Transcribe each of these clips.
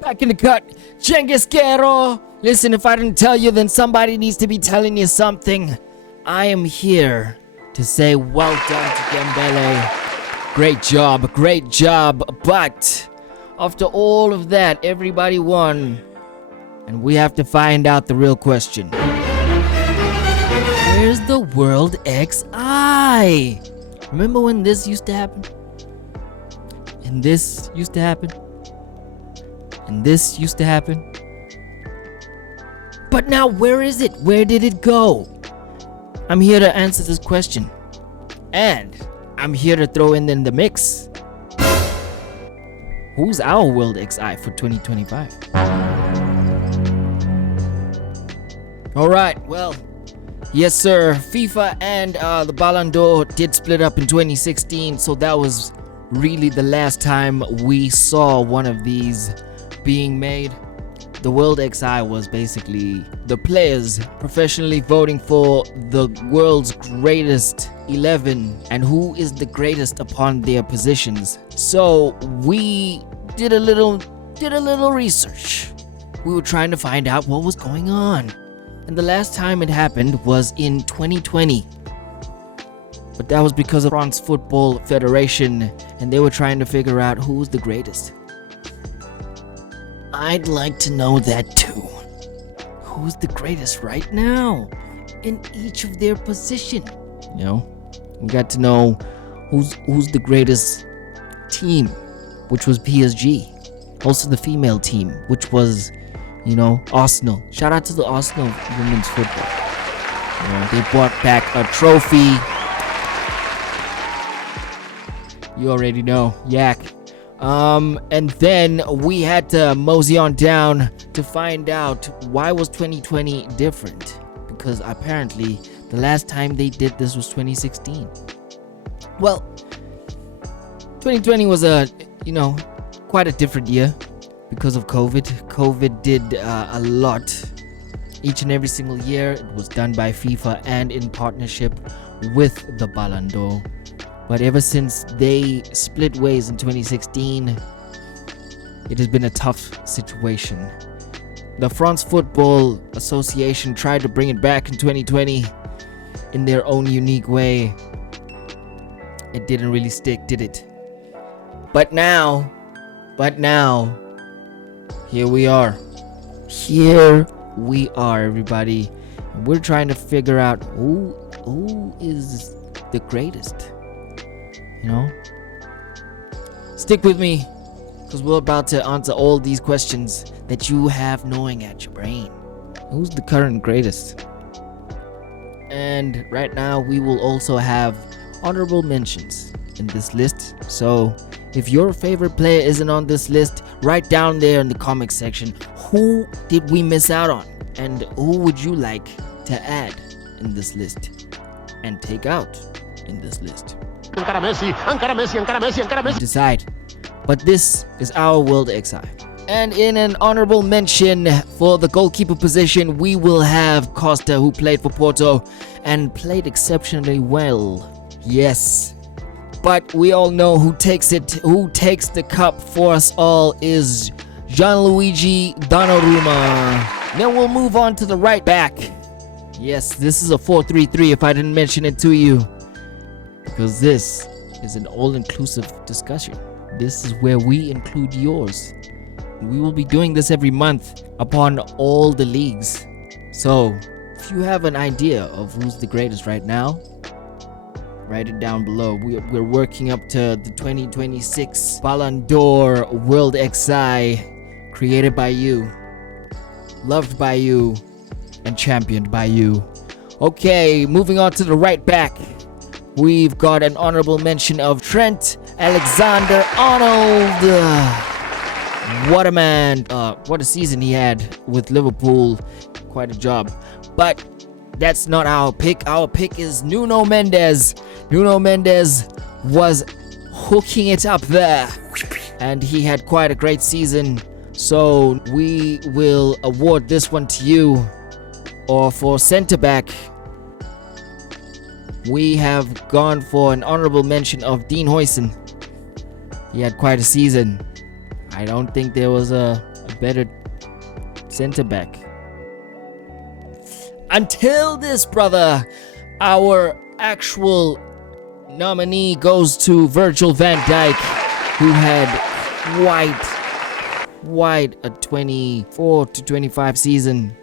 Back in the cut, Cengiz Gero. Listen, if I didn't tell you, then somebody needs to be telling you something. I am here to say well done to Dembélé. Great job. But after all of that, everybody won. And we have to find out the real question. Where's the World XI? Remember when this used to happen? And this used to happen? And this used to happen? But now where is it? Where did it go? I'm here to answer this question. And I'm here to throw in the mix. Who's our World XI for 2025? Alright, well, yes sir, FIFA and the Ballon d'Or did split up in 2016, so that was really the last time we saw one of these being made. The World XI was basically the players professionally voting for the world's greatest 11 and who is the greatest upon their positions. So we did a little research. We were trying to find out what was going on. And the last time it happened was in 2020. But that was because of France Football Federation and they were trying to figure out who's the greatest. I'd like to know that too. Who's the greatest right now in each of their position? You know, we got to know who's the greatest team, which was PSG. Also the female team, which was, you know, Arsenal. Shout out to the Arsenal women's football. You know, they brought back a trophy. You already know, yak. And then we had to mosey on down to find out why was 2020 different, because apparently the last time they did this was 2016. Well, 2020 was quite a different year because of COVID did a lot each and every single year. It was done by FIFA and in partnership with the Ballon d'Or. But ever since they split ways in 2016, it has been a tough situation. The France Football Association tried to bring it back in 2020 in their own unique way. It didn't really stick, did it? But now, here we are. Here we are, everybody. And we're trying to figure out who is the greatest. You know, stick with me because we're about to answer all these questions that you have gnawing at your brain. Who's the current greatest? And right now we will also have honorable mentions in this list. So if your favorite player isn't on this list, write down there in the comment section who did we miss out on and who would you like to add in this list and take out in this list. Decide. But this is our World XI. And in an honorable mention for the goalkeeper position, we will have Costa, who played for Porto and played exceptionally well. Yes. But we all know who takes the cup for us all is Gianluigi Donnarumma. Then we'll move on to the right back. Yes, this is a 4-3-3 if I didn't mention it to you. Because this is an all-inclusive discussion. This is where we include yours. We will be doing this every month upon all the leagues. So, if you have an idea of who's the greatest right now, write it down below. We're working up to the 2026 Ballon d'Or World XI, created by you, loved by you, and championed by you. Okay, moving on to the right back. We've got an honorable mention of Trent Alexander-Arnold. What a man. What a season he had with Liverpool. Quite a job. But that's not our pick. Our pick is Nuno Mendes. Nuno Mendes was hooking it up there. And he had quite a great season. So we will award this one to you. Or for centre back, we have gone for an honorable mention of Dean Huijsen. He had quite a season. I don't think there was a better center back. Until this, brother, our actual nominee goes to Virgil van Dijk, who had quite a 24 to 25 season.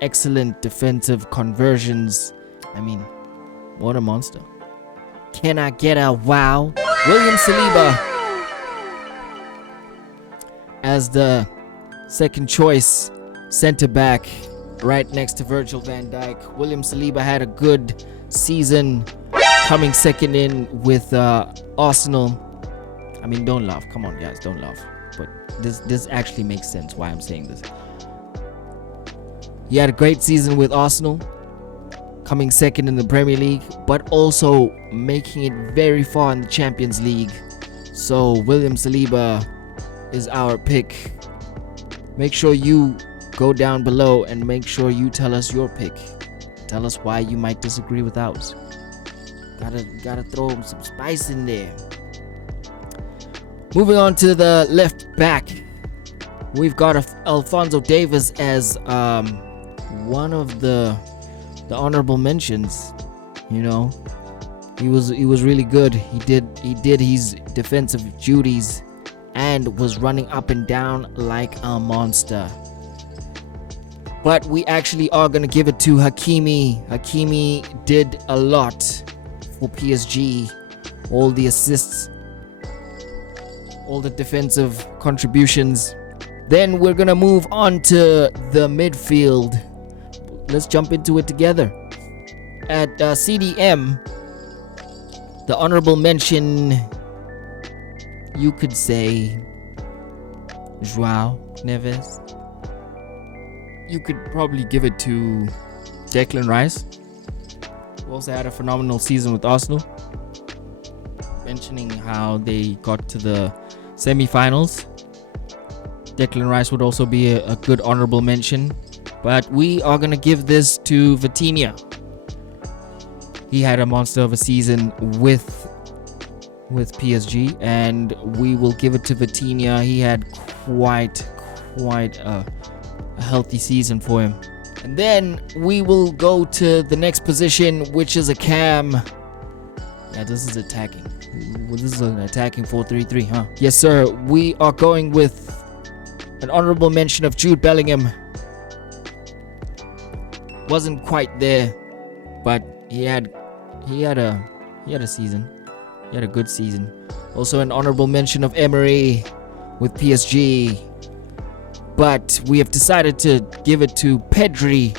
Excellent defensive conversions. I mean, what a monster. Can I get a wow? William Saliba as the second choice center back, right next to Virgil van Dijk. William Saliba had a good season, coming second in with Arsenal. I mean, don't laugh. Come on, guys, don't laugh. But this actually makes sense why I'm saying this. He had a great season with Arsenal, coming second in the Premier League, but also making it very far in the Champions League. So William Saliba is our pick. Make sure you go down below and make sure you tell us your pick. Tell us why you might disagree with ours. Gotta throw some spice in there. Moving on to the left back, we've got Alphonso Davies as one of the honorable mentions. You know, he was really good. He did his defensive duties and was running up and down like a monster. But we actually are going to give it to Hakimi. Hakimi did a lot for PSG. All the assists, all the defensive contributions. Then we're going to move on to the midfield. Let's jump into it together. At CDM, the honorable mention, you could say João Neves. You could probably give it to Declan Rice, who also had a phenomenal season with Arsenal. Mentioning how they got to the semi-finals. Declan Rice would also be a good honorable mention. But we are going to give this to Vitinha. He had a monster of a season with PSG, and we will give it to Vitinha. He had quite a healthy season for him. And then we will go to the next position, which is a cam. Yeah, this is attacking. This is an attacking 4-3-3, huh? Yes, sir. We are going with an honorable mention of Jude Bellingham. Wasn't quite there, but he had a season. He had a good season. Also an honorable mention of Emery with PSG. But we have decided to give it to Pedri,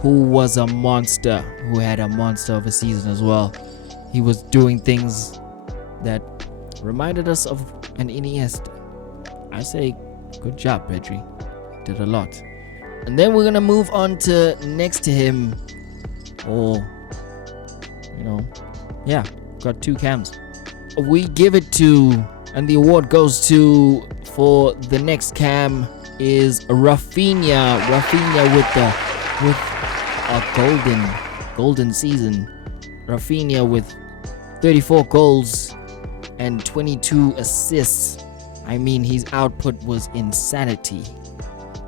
who was a monster, who had a monster of a season as well. He was doing things that reminded us of an Iniesta. I say good job, Pedri. Did a lot. And then we're going to move on to next to him. Got two cams. We give it to, and the award goes to, for the next cam is Rafinha. Rafinha with a golden season. Rafinha with 34 goals and 22 assists. I mean, his output was insanity.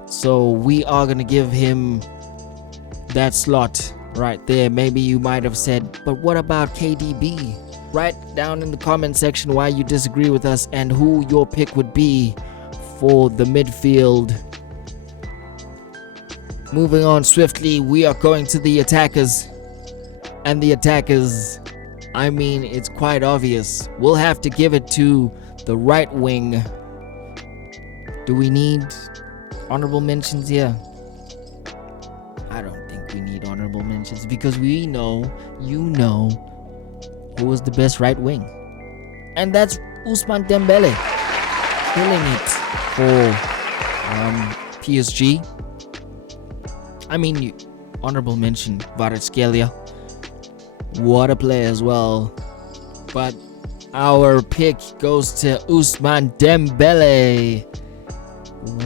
So we are going to give him that slot right there. Maybe you might have said, but what about KDB? Write down in the comment section why you disagree with us and who your pick would be for the midfield. Moving on swiftly, we are going to the attackers. And the attackers, I mean, it's quite obvious. We'll have to give it to the right wing. Do we need honorable mentions here? I don't think we need honorable mentions because we know, you know, who was the best right wing. And that's Ousmane Dembélé. Killing it for PSG. I mean, honorable mention, Kvaratskhelia. What a player as well. But our pick goes to Ousmane Dembélé.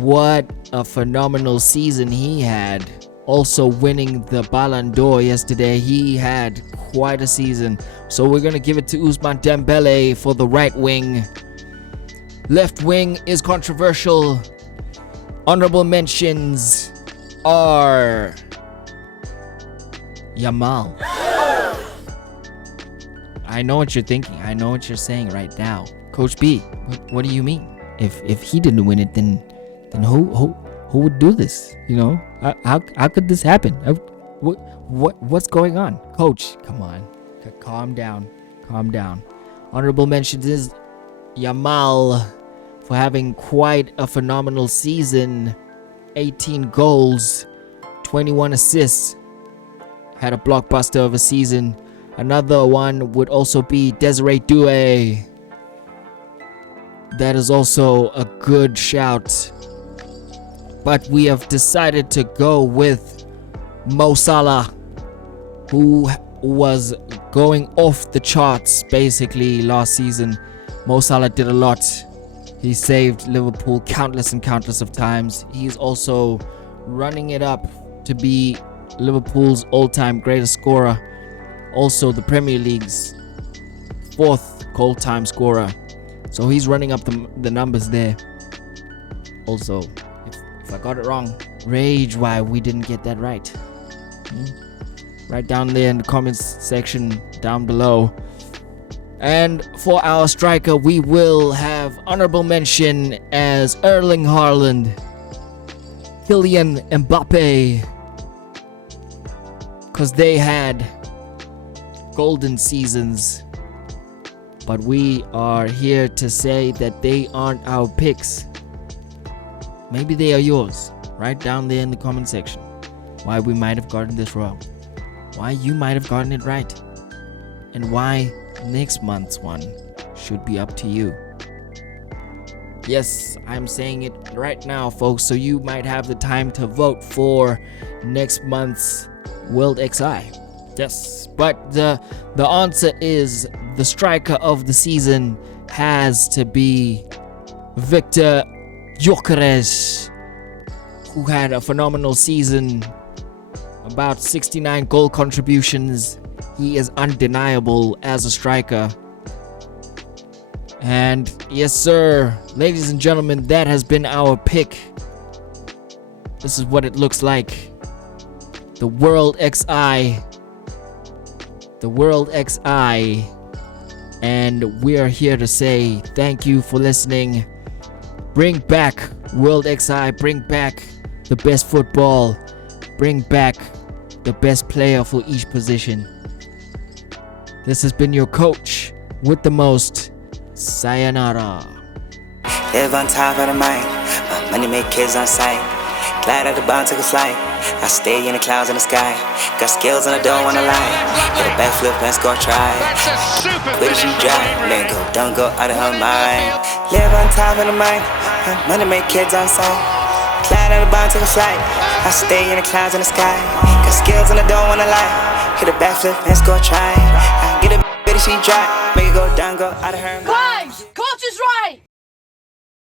What a phenomenal season he had. Also winning the Ballon d'Or yesterday. He had quite a season. So we're going to give it to Ousmane Dembélé for the right wing. Left wing is controversial. Honorable mentions are Yamal. I know what you're thinking. I know what you're saying right now. Coach B, what do you mean? If he didn't win it, then who would do this? You know, how could this happen? What's going on? Coach, come on. Calm down. Honorable mentions is Yamal for having quite a phenomenal season. 18 goals, 21 assists. Had a blockbuster of a season. Another one would also be Desiree Doué. That is also a good shout. But we have decided to go with Mo Salah, who was going off the charts basically last season. Mo Salah did a lot. He saved Liverpool countless of times. He's also running it up to be Liverpool's all-time greatest scorer. Also the Premier League's 4th all-time scorer. So he's running up the numbers there. Also, if I got it wrong, rage why we didn't get that right. Right down there in the comments section down below. And for our striker, we will have honorable mention as Erling Haaland, Kylian Mbappé, because they had golden seasons. But we are here to say that they aren't our picks. Maybe they are yours. Right down there in the comment section. Why we might have gotten this wrong. Why you might have gotten it right. And why next month's one should be up to you. Yes, I'm saying it right now, folks, so you might have the time to vote for next month's World XI. Yes, but the answer is the striker of the season has to be Victor Gyökeres, who had a phenomenal season, about 69 goal contributions. He is undeniable as a striker. And yes, sir, ladies and gentlemen, that has been our pick. This is what it looks like. The World XI. The World XI. And we are here to say thank you for listening. Bring back World XI. Bring back the best football. Bring back the best player for each position. This has been your coach with the most. Sayonara. Live on top of the mind. My money make kids on sight. Glad at the bottom, took a flight. I stay in the clouds in the sky. Got skills and I don't wanna lie. Hit a backflip and score try. Where did you drive? Let go, don't go out of her mind. Live on top of the mind. My money make kids on sight. Glad at the bottom, took a flight. I stay in the clouds in the sky. Got skills and I don't wanna lie. Hit a backflip and score try. I get a bitty she dry. Make it go down, go out of her mind. Guys, coach is right.